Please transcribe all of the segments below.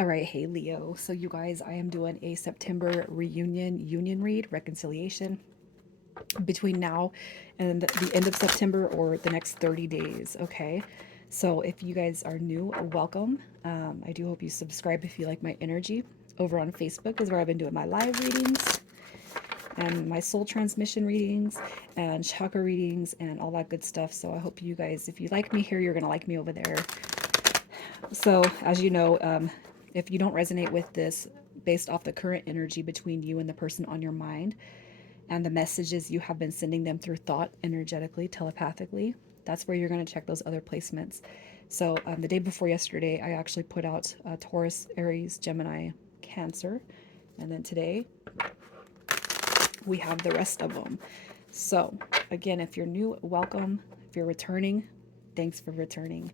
All right, hey Leo. So you guys, I am doing a September reunion union read reconciliation between now and the end of September or the next 30 days. Okay. So if you guys are new, welcome. I do hope you subscribe if you like my energy. Over on Facebook is where I've been doing my live readings and my soul transmission readings and chakra readings and all that good stuff. So I hope you guys, if you like me here, you're going to like me over there. So, as you know, if you don't resonate with this based off the current energy between you and the person on your mind and the messages you have been sending them through thought, energetically, telepathically, that's where you're going to check those other placements. So, the day before yesterday, I actually put out Taurus, Aries, Gemini, Cancer. And then today, we have the rest of them. So, again, if you're new, welcome. If you're returning, thanks for returning.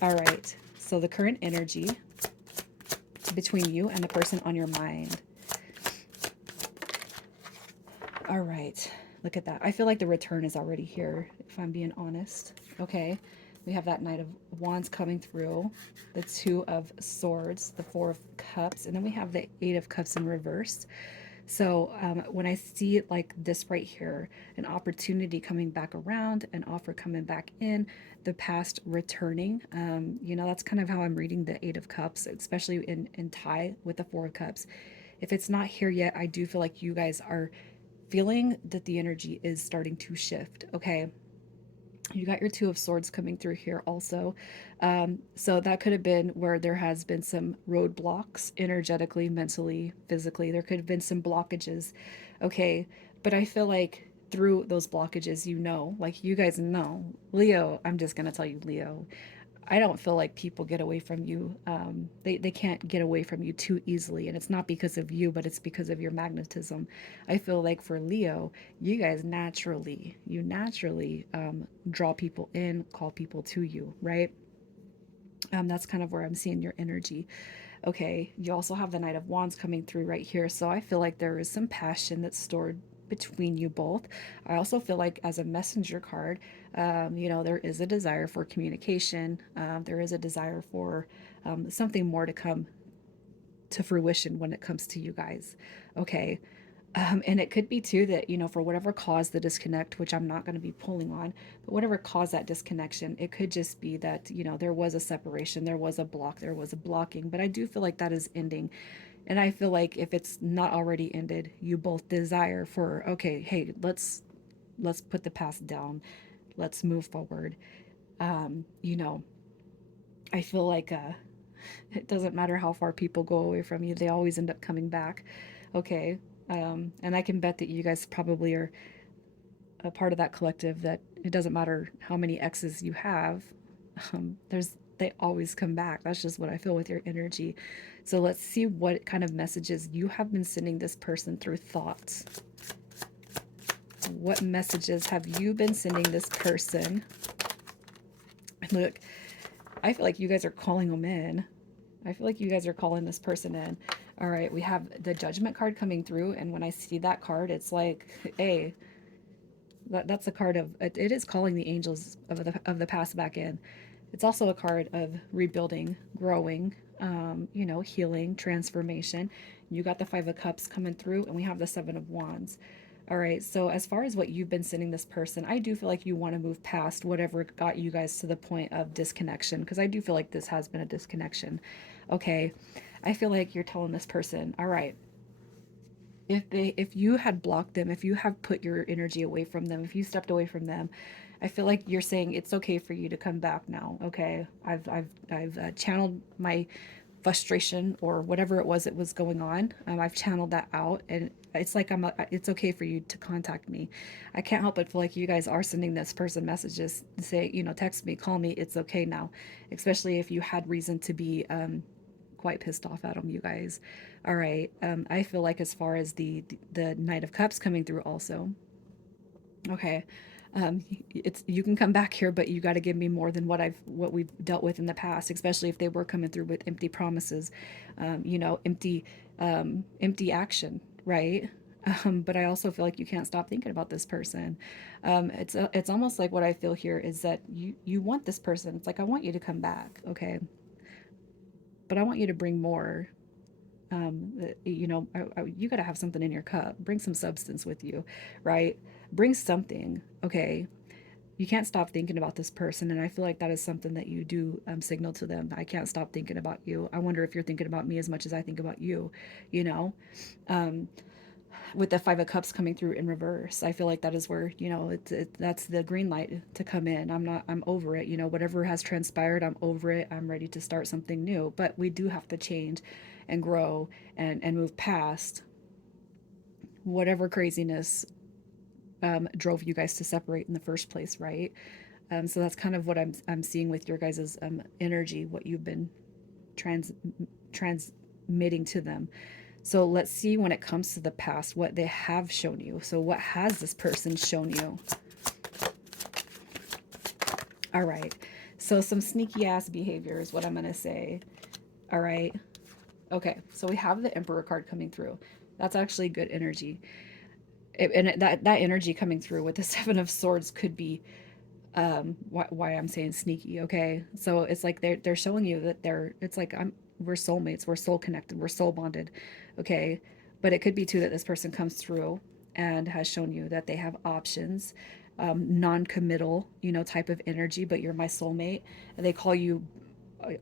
All right. So, the current energy between you and the person on your mind. All right. Look at that. I feel like the return is already here, if I'm being honest. Okay. We have that Knight of Wands coming through, the Two of Swords, the Four of Cups, and then we have the Eight of Cups in reverse. So when I see it like this right here, an opportunity coming back around, an offer coming back in, the past returning, that's kind of how I'm reading the Eight of Cups, especially in tie with the Four of Cups. If it's not here yet, I do feel like you guys are feeling that the energy is starting to shift. Okay, you got your Two of Swords coming through here also. So that could have been where there has been some roadblocks energetically, mentally, physically. There could have been some blockages. Okay. But I feel like through those blockages, like you guys know, Leo, I'm just going to tell you, Leo, I don't feel like people get away from you. They can't get away from you too easily. And it's not because of you, but it's because of your magnetism. I feel like for Leo, you naturally draw people in, call people to you, right? That's kind of where I'm seeing your energy. Okay, you also have the Knight of Wands coming through right here. So I feel like there is some passion that's stored between you both. I also feel like as a messenger card, there is a desire for communication. There is a desire for something more to come to fruition when it comes to you guys. Okay. And it could be too that, for whatever caused the disconnect, which I'm not going to be pulling on, but whatever caused that disconnection, it could just be that, there was a separation, there was a block, there was a blocking. But I do feel like that is ending. And I feel like if it's not already ended, you both desire for, okay, hey, let's put the past down. Let's move forward. Um, you know, I feel like it doesn't matter how far people go away from you, they always end up coming back. Okay. And I can bet that you guys probably are a part of that collective that it doesn't matter how many exes you have, they always come back. That's just what I feel with your energy. So let's see what kind of messages you have been sending this person through thoughts. What messages have you been sending this person? Look, I feel like you guys are calling them in. I feel like you guys are calling this person in. All right, we have the Judgment card coming through, and when I see that card, it's like, hey, that's a card of, it is calling the angels of the past back in. It's also a card of rebuilding, growing, healing, transformation. You got the Five of Cups coming through, and we have the Seven of Wands. All right, so as far as what you've been sending this person, I do feel like you want to move past whatever got you guys to the point of disconnection, because I do feel like this has been a disconnection. Okay, I feel like you're telling this person, all right, if you had blocked them, if you have put your energy away from them, if you stepped away from them, I feel like you're saying it's okay for you to come back now. Okay, I've channeled my frustration or whatever it was that was going on. I've channeled that out, and it's like it's okay for you to contact me. I can't help but feel like you guys are sending this person messages to say, text me, call me, it's okay now, especially if you had reason to be quite pissed off at them, you guys. All right. I feel like as far as the Knight of Cups coming through also. Okay. It's you can come back here, but you got to give me more than what we've dealt with in the past, especially if they were coming through with empty promises, empty action, right? But I also feel like you can't stop thinking about this person. It's almost like what I feel here is that you want this person. It's like I want you to come back, okay? but I want you to bring more. You know, you got to have something in your cup. Bring some substance with you, right? Bring something, okay? You can't stop thinking about this person, and I feel like that is something that you do signal to them. I can't stop thinking about you. I wonder if you're thinking about me as much as I think about you, you know? Um, with the Five of Cups coming through in reverse, I feel like that is where, you know, that's the green light to come in. I'm over it. You know, whatever has transpired, I'm over it. I'm ready to start something new. But we do have to change and grow and move past whatever craziness drove you guys to separate in the first place, right? So that's kind of what I'm seeing with your guys' energy, what you've been trans transmitting to them. So let's see when it comes to the past, what they have shown you. So what has this person shown you? All right. So some sneaky ass behavior is what I'm going to say. All right. Okay. So we have the Emperor card coming through. That's actually good energy. That energy coming through with the Seven of Swords could be why I'm saying sneaky, okay? So it's like they're showing you that it's like we're soulmates, we're soul connected, we're soul bonded, okay? But it could be too that this person comes through and has shown you that they have options, non-committal, you know, type of energy, but you're my soulmate. And they call you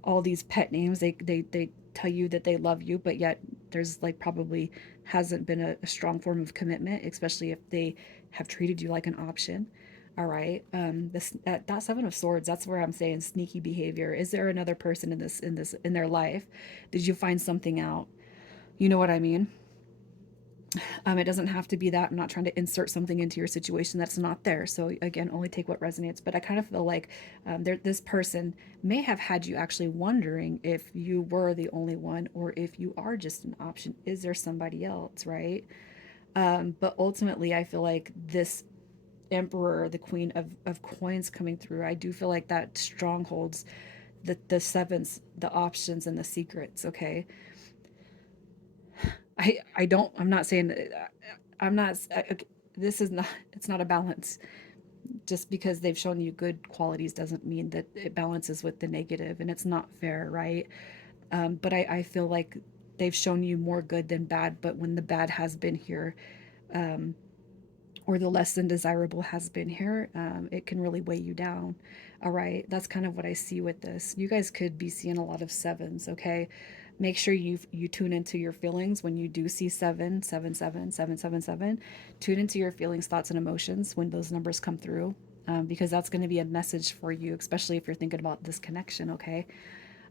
all these pet names. They tell you that they love you, but yet there's like probably hasn't been a strong form of commitment, especially if they have treated you like an option. All right. That Seven of Swords, that's where I'm saying sneaky behavior. Is there another person in their life? Did you find something out? You know what I mean? It doesn't have to be that. I'm not trying to insert something into your situation that's not there. So again, only take what resonates. But I kind of feel like this person may have had you actually wondering if you were the only one or if you are just an option. Is there somebody else, right? But ultimately, I feel like this Emperor, the Queen of Coins coming through, I do feel like that strongholds the sevens, the options, and the secrets. Okay, I don't. I'm not saying. I'm not. This is not. It's not a balance. Just because they've shown you good qualities doesn't mean that it balances with the negative, and it's not fair, right? But I feel like they've shown you more good than bad. But when the bad has been here, or the less than desirable has been here, it can really weigh you down. All right, that's kind of what I see with this. You guys could be seeing a lot of sevens. Okay, make sure you tune into your feelings when you do see 7 7 7 7 7 7. Tune into your feelings, thoughts, and emotions when those numbers come through, because that's going to be a message for you, especially if you're thinking about this connection. Okay,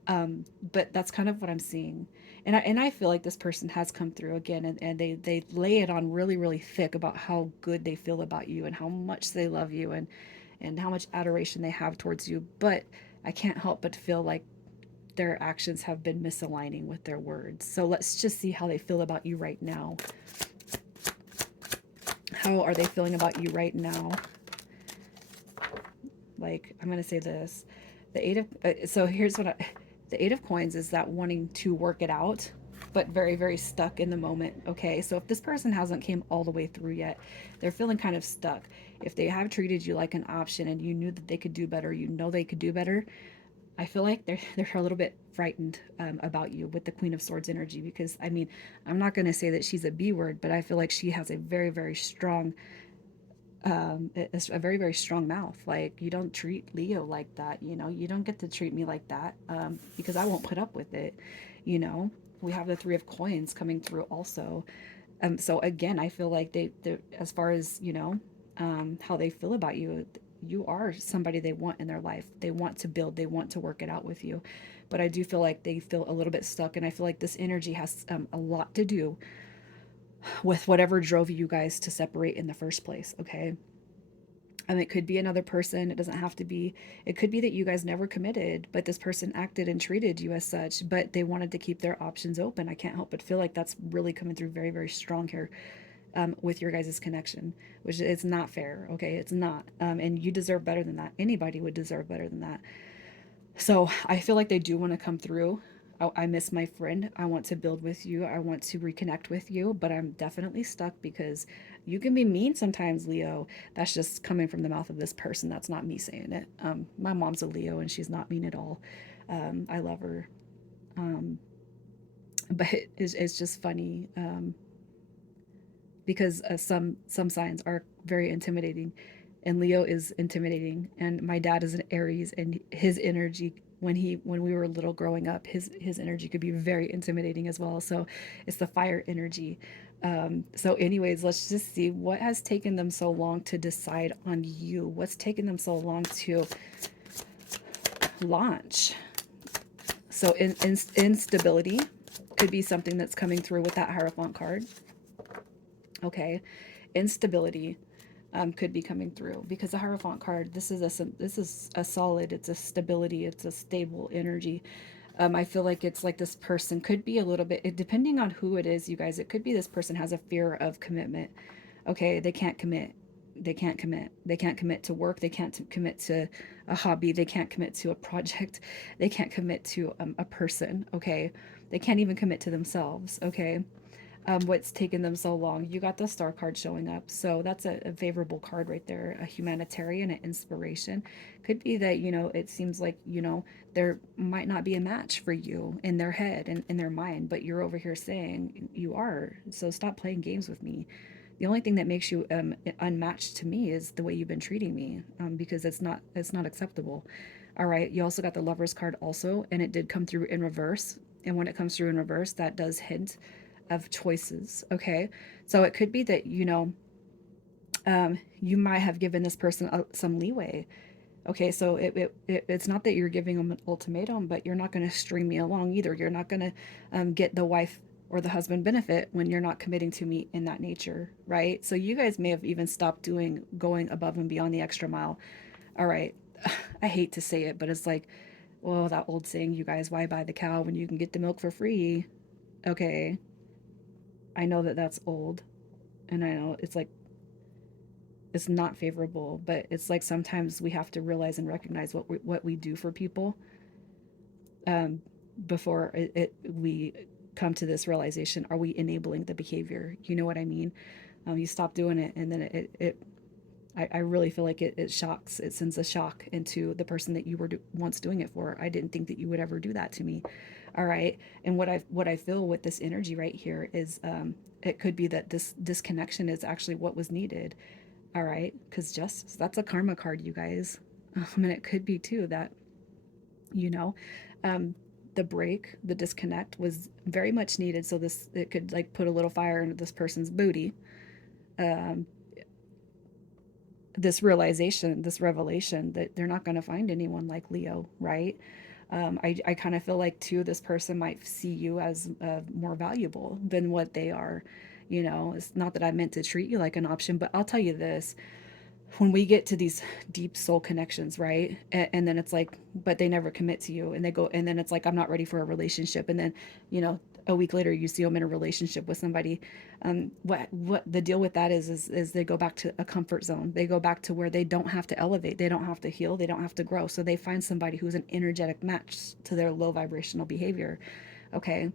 but that's kind of what I'm seeing. And I feel like this person has come through again, and they lay it on really, really thick about how good they feel about you and how much they love you and how much adoration they have towards you. But I can't help but feel like their actions have been misaligning with their words. So let's just see how they feel about you right now. How are they feeling about you right now? Like, I'm going to say this. The eight of so here's what the Eight of Coins is that wanting to work it out, but very, very stuck in the moment. Okay, so if this person hasn't came all the way through yet, they're feeling kind of stuck. If they have treated you like an option and you knew that they could do better, you know they could do better, I feel like they're a little bit frightened about you with the Queen of Swords energy, because I mean, I'm not going to say that she's a B word, but I feel like she has a very, very strong it's a very, very strong mouth. Like, you don't treat Leo like that, you know, you don't get to treat me like that, because I won't put up with it, you know. We have the Three of Coins coming through also. So again, I feel like they as far as, you know, how they feel about you, you are somebody they want in their life. They want to build, they want to work it out with you. But I do feel like they feel a little bit stuck, and I feel like this energy has a lot to do with whatever drove you guys to separate in the first place. Okay, it could be another person. It doesn't have to be. It could be that you guys never committed, but this person acted and treated you as such, but they wanted to keep their options open. I can't help but feel like that's really coming through very, very strong here, with your guys' connection, which is not fair. Okay, it's not. And you deserve better than that. Anybody would deserve better than that. So I feel like they do want to come through. I miss my friend. I want to build with you. I want to reconnect with you, but I'm definitely stuck because you can be mean sometimes, Leo. That's just coming from the mouth of this person. That's not me saying it. My mom's a Leo and she's not mean at all. I love her. Um, but it's just funny, because some signs are very intimidating, and Leo is intimidating, and my dad is an Aries, and his energy when we were little growing up, his energy could be very intimidating as well. So it's the fire energy. So anyways, let's just see what has taken them so long to decide on you. What's taken them so long to launch? So instability could be something that's coming through with that Hierophant card. Okay, instability could be coming through because the Hierophant card. This is a solid. It's a stability. It's a stable energy. I feel like it's like this person could be a little bit, depending on who it is, you guys. It could be this person has a fear of commitment. Okay, they can't commit. They can't commit. They can't commit to work. They can't commit to a hobby. They can't commit to a project. They can't commit to a person. Okay, they can't even commit to themselves. Okay, what's taken them so long? You got the star card showing up, so that's a favorable card right there. A humanitarian, an inspiration. Could be that, it seems like, there might not be a match for you in their head and in their mind, but you're over here saying you are. So stop playing games with me. The only thing that makes you unmatched to me is the way you've been treating me, because it's not acceptable. All right. You also got the Lovers card also, and it did come through in reverse. And when it comes through in reverse, that does hint of choices. Okay. So it could be that, you might have given this person some leeway. Okay. So it's not that you're giving them an ultimatum, but you're not going to string me along either. You're not going to get the wife or the husband benefit when you're not committing to me in that nature. Right. So you guys may have even stopped going above and beyond the extra mile. All right. I hate to say it, but it's like, well, that old saying, you guys, why buy the cow when you can get the milk for free? Okay. I know that that's old, and I know it's like it's not favorable, but it's like sometimes we have to realize and recognize what we do for people, um, before we come to this realization. Are we enabling the behavior? You know what I mean? You stop doing it, and then I really feel like it sends a shock into the person that you were once doing it for. I didn't think that you would ever do that to me. All right. And what I feel with this energy right here is, it could be that this disconnection is actually what was needed. All right. Because justice, that's a karma card, you guys. And it could be too that, you know, um, the break, the disconnect was very much needed. So it could like put a little fire into this person's booty. Um, this realization, this revelation that they're not going to find anyone like Leo, right? I kind of feel like too, this person might see you as more valuable than what they are. It's not that I meant to treat you like an option, but I'll tell you this: when we get to these deep soul connections, right? And then it's like, but they never commit to you, and they go, and then it's like, I'm not ready for a relationship, and then, a week later you see them in a relationship with somebody. What the deal with that is they go back to a comfort zone. They go back to where they don't have to elevate, they don't have to heal, they don't have to grow. So they find somebody who's an energetic match to their low vibrational behavior. Okay.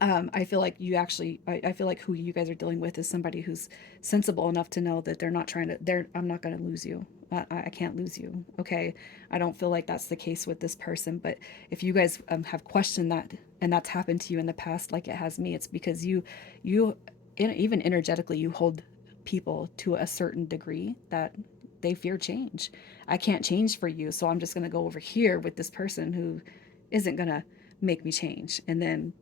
I feel like I feel like who you guys are dealing with is somebody who's sensible enough to know that I'm not going to lose you. I can't lose you. Okay. I don't feel like that's the case with this person, but if you guys have questioned that, and that's happened to you in the past, like it has me, it's because you, even energetically, you hold people to a certain degree that they fear change. I can't change for you. So I'm just going to go over here with this person who isn't going to make me change. And then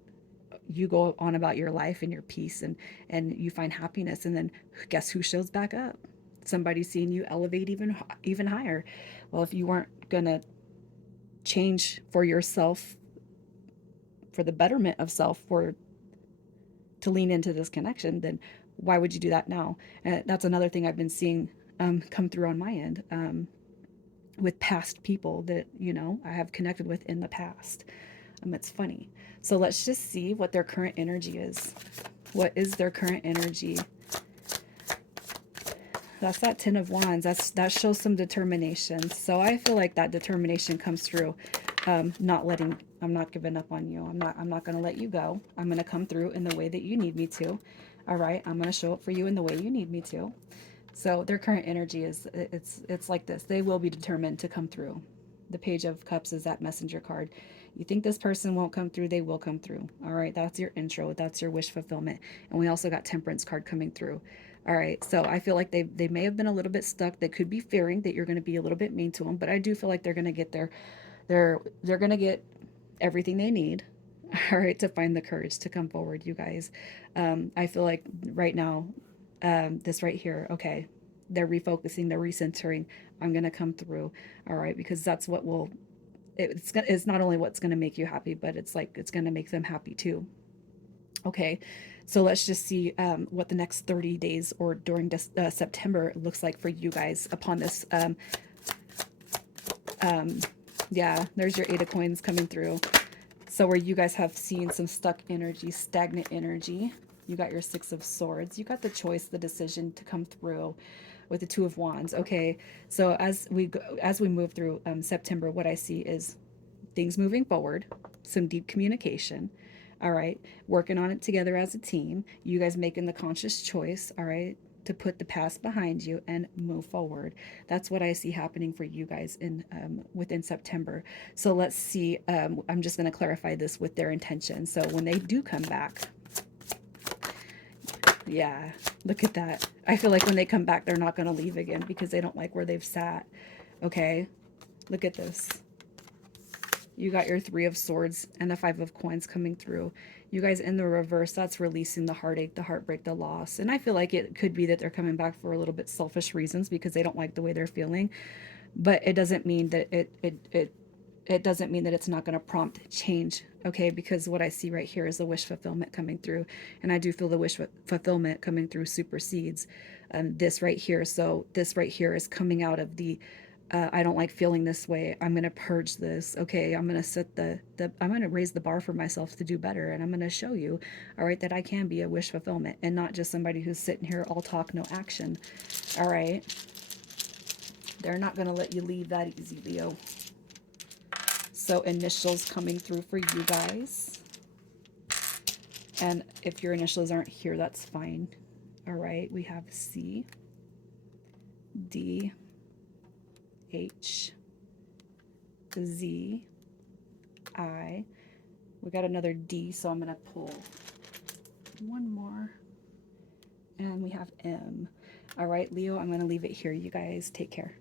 you go on about your life and your peace, and you find happiness, and then guess who shows back up? Somebody seeing you elevate even higher. Well, if you weren't gonna change for yourself, for the betterment of self, for to lean into this connection, then why would you do that now? And that's another thing I've been seeing come through on my end, with past people that I have connected with in the past. It's funny. So let's just see what their current energy is. What is their current energy? That's that Ten of Wands. That shows some determination. So I feel like that determination comes through. I'm not giving up on you. I'm not going to let you go. I'm going to come through in the way that you need me to. All right. I'm going to show up for you in the way you need me to. So their current energy it's like this. They will be determined to come through. The Page of Cups is that messenger card. You think this person won't come through, they will come through. All right, that's your intro. That's your wish fulfillment. And we also got Temperance card coming through. All right, so I feel like they may have been a little bit stuck. They could be fearing that you're going to be a little bit mean to them, but I do feel like they're going to get they're going to get everything they need. All right, to find the courage to come forward, you guys. I feel like right now, this right here, okay, they're refocusing, they're recentering. I'm going to come through. All right, because that's what will it's not only what's going to make you happy, but it's like it's going to make them happy too. Okay, so let's just see what the next 30 days or during this, September looks like for you guys upon this. Um, yeah, there's your 8 of coins coming through. So where you guys have seen some stuck energy, stagnant energy, you got your 6 of Swords. You got the choice, the decision to come through with the 2 of Wands. Okay, so as we move through September, what I see is things moving forward, some deep communication. All right, working on it together as a team. You guys making the conscious choice. All right, to put the past behind you and move forward. That's what I see happening for you guys in within September. So let's see. I'm just going to clarify this with their intention. So when they do come back, yeah, look at that. I feel like when they come back, they're not going to leave again because they don't like where they've sat. Okay, look at this. You got your 3 of Swords and the 5 of Coins coming through. You guys in the reverse, that's releasing the heartache, the heartbreak, the loss. And I feel like it could be that they're coming back for a little bit selfish reasons because they don't like the way they're feeling. But it doesn't mean that it doesn't mean that it's not going to prompt change. Okay, because what I see right here is the wish fulfillment coming through. And I do feel the wish fulfillment coming through supersedes this right here. So this right here is coming out of the I don't like feeling this way. I'm going to purge this. Okay, I'm going to set I'm going to raise the bar for myself to do better. And I'm going to show you, all right, that I can be a wish fulfillment and not just somebody who's sitting here all talk, no action. All right. They're not going to let you leave that easy, Leo. So initials coming through for you guys. And if your initials aren't here, that's fine. All right, we have C, D, H, Z, I. We got another D, so I'm going to pull one more. And we have M. All right, Leo, I'm going to leave it here. You guys take care.